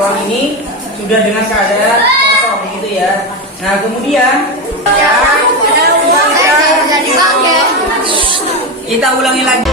ruang ini sudah dengan keadaan kosong gitu ya. Nah kemudian ya kita ulangi lagi.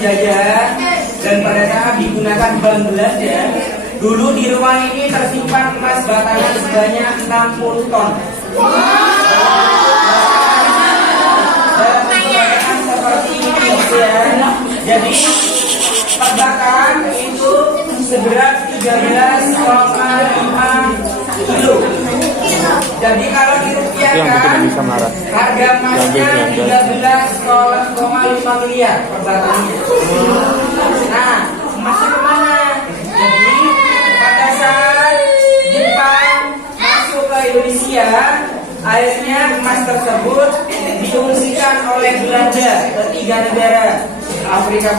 Penjajahan dan pada saat digunakan bank Belanda, dulu di ruang ini tersimpan emas batangan sebanyak 60 ton. Dalam keadaan seperti ini ya. Jadi perbakan itu seberat 13,5 kilo. Jadi kalau dirupiahkan harga emasnya 13,5 miliar perbatannya. Nah, emasnya kemana? Jadi pada saat Jepang masuk ke Indonesia, akhirnya emas tersebut diungsikan oleh Belanda ke 3 negara, Afrika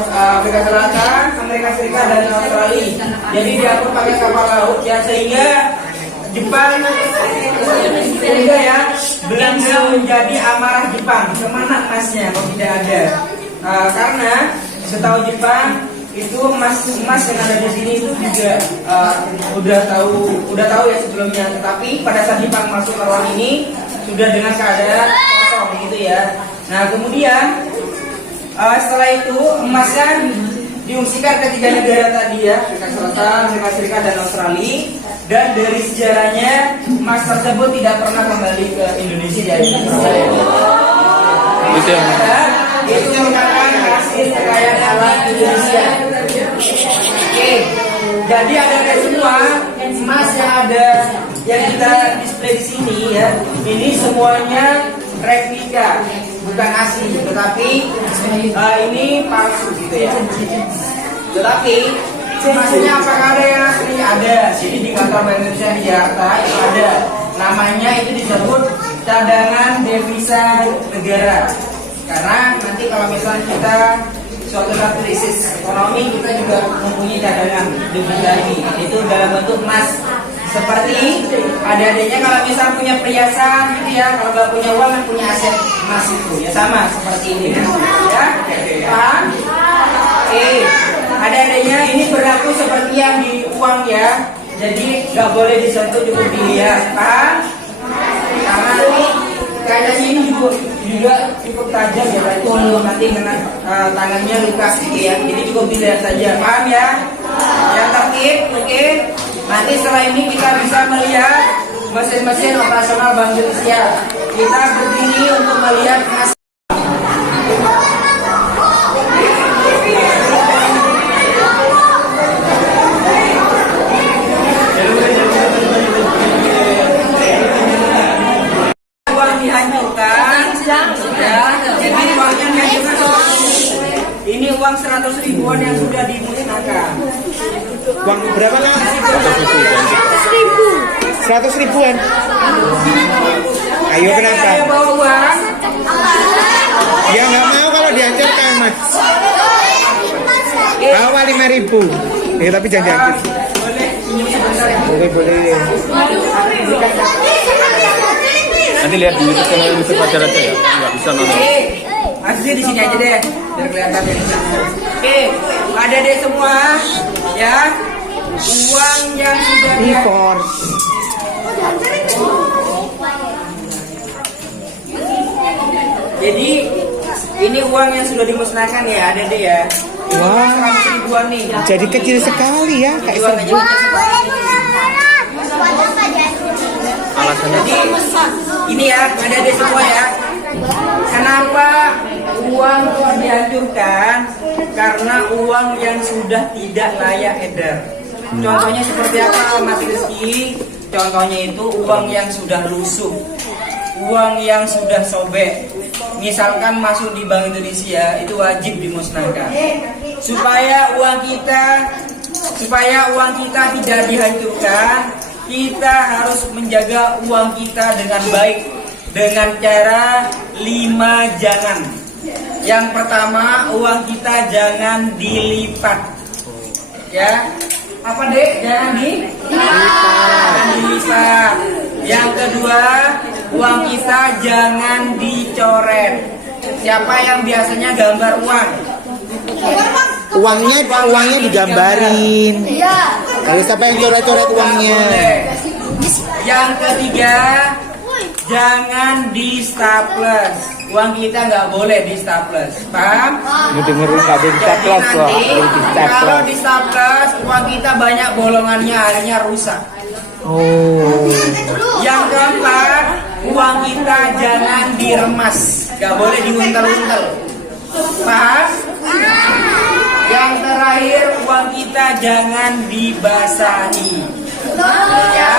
Selatan, Amerika Serikat, dan Australia. Jadi diatur pakai kapal laut ya, sehingga Jepang sehingga ya Belanda menjadi amarah Jepang. Kemana emasnya kalau tidak ada? Karena setahu Jepang itu emas yang ada di sini itu juga udah tahu ya sebelumnya. Tetapi pada saat Jepang masuk ke ruang ini sudah dengan keadaan kosong gitu ya. Nah kemudian setelah itu emasnya diungsikan ke 3 negara tadi ya, Afrika Selatan, Amerika Serikat, dan Australia. Dan dari sejarahnya emas tersebut tidak pernah kembali ke Indonesia ya. Itu merupakan hasil kekayaan alam Indonesia. Oke, jadi ada semua emas yang ada yang kita display di sini ya. Ini semuanya replika, bukan asli, tetapi ini palsu gitu ya. Tetapi emasnya apakah ada yang asli? Ada. Jadi di kantor Bank Indonesia di Jakarta itu ada. Namanya itu disebut cadangan devisa negara. Karena nanti kalau misalnya kita suatu saat krisis ekonomi, kita juga mempunyai cadangan devisa ini. Itu dalam bentuk emas. Seperti adik-adiknya kalau misalnya punya perhiasan gitu ya, kalau nggak punya uang kan punya aset emas itu ya, sama seperti ini ya. Paham? Oke. Adik-adiknya ini berlaku seperti yang di uang ya. Jadi nggak boleh disentuh, cukup dilihat. Paham? Karena ini kayaknya ini juga cukup tajam ya, berarti nanti kena tangannya luka gitu ya. Jadi cukup dilihat saja. Paham ya? Yang tertib, oke. Nanti setelah ini kita bisa melihat mesin-mesin operasional Bank Indonesia. Kita berdiri untuk melihat emas. Uang dihancurkan, ya. Jadi uangnya dihancurkan. Ini uang 100 ribuan yang sudah dimusnahkan. Uang berapa kan? 100 ribuan. Ayo kenapa? Saya bawa uang. Ya nggak mau kalau dihancurkan mas. Awal 5.000. Tapi jangan. Boleh. Nanti lihat di YouTube channel YouTube aja ya, nggak bisa nonton. Masih di sini aja deh. biar kelihatan ya. Oke, ada deh semua ya. Uang yang sudah Reforce. Jadi ini uang yang sudah dimusnahkan ya, ada deh ya. Wah. 100 ribuan nih. Jadi kecil sekali ya, kayak Uang serbuk. Jadi ini ya, ada deh semua ya. Kenapa uang dihancurkan? Karena uang yang sudah tidak layak edar. Contohnya seperti apa, Mas Rizky? Contohnya itu uang yang sudah lusuh, uang yang sudah sobek. Misalkan masuk di Bank Indonesia, itu wajib dimusnahkan. Supaya uang kita tidak dihancurkan, kita harus menjaga uang kita dengan baik dengan cara 5 jangan. Yang pertama, uang kita jangan dilipat. Ya. Apa dek? Jangan dilipat. Yang kedua, uang kita jangan dicoret. Siapa yang biasanya gambar uang? Uangnya digambarin. Kalau siapa yang coret-coret uangnya? Boleh. Yang ketiga, jangan di staples. Uang kita nggak boleh di staples, paham? Ini dengerin nggak ada di Jadi staples loh, nanti ada di kalau staples. di staples uang kita banyak bolongannya, akhirnya rusak. Oh. Yang keempat, uang kita jangan diremas, nggak boleh diuntel-untel, paham? Yang terakhir, uang kita jangan dibasahi. Ya,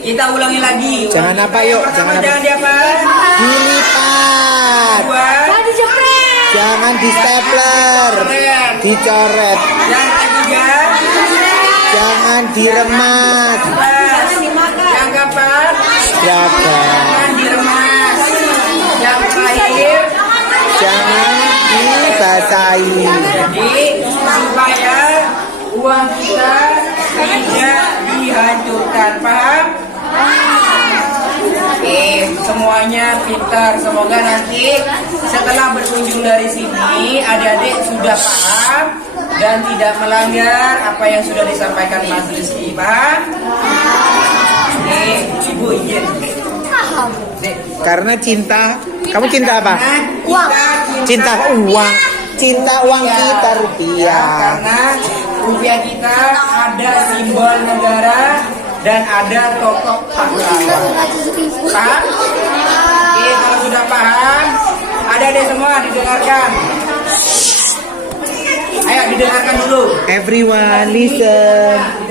kita ulangi lagi. Jangan apa, yuk? Pertama, Jangan apa? jangan diapa? Dilipat. Dua, Jangan di stapler. Dicoret. yang ketiga, Jangan diremas. yang keempat, Jaga. jangan diremas. Yang terakhir, Jangan dibasahi. jadi supaya uang kita tidak dihancurkan, paham? Oke, semuanya pintar. Semoga nanti setelah berkunjung dari sini, adik-adik sudah paham dan tidak melanggar apa yang sudah disampaikan Mas Rizky, paham? Oke, Ibu izin. Dek, Karena cinta. Kamu cinta apa? Cinta Uang. Cinta uang kita Ya, rupiah. karena rupiah kita ada simbol negara dan ada tokoh pahlawan. Paham? Oke, kalau sudah paham, ada deh semua didengarkan. Ayo didengarkan dulu. Everyone listen.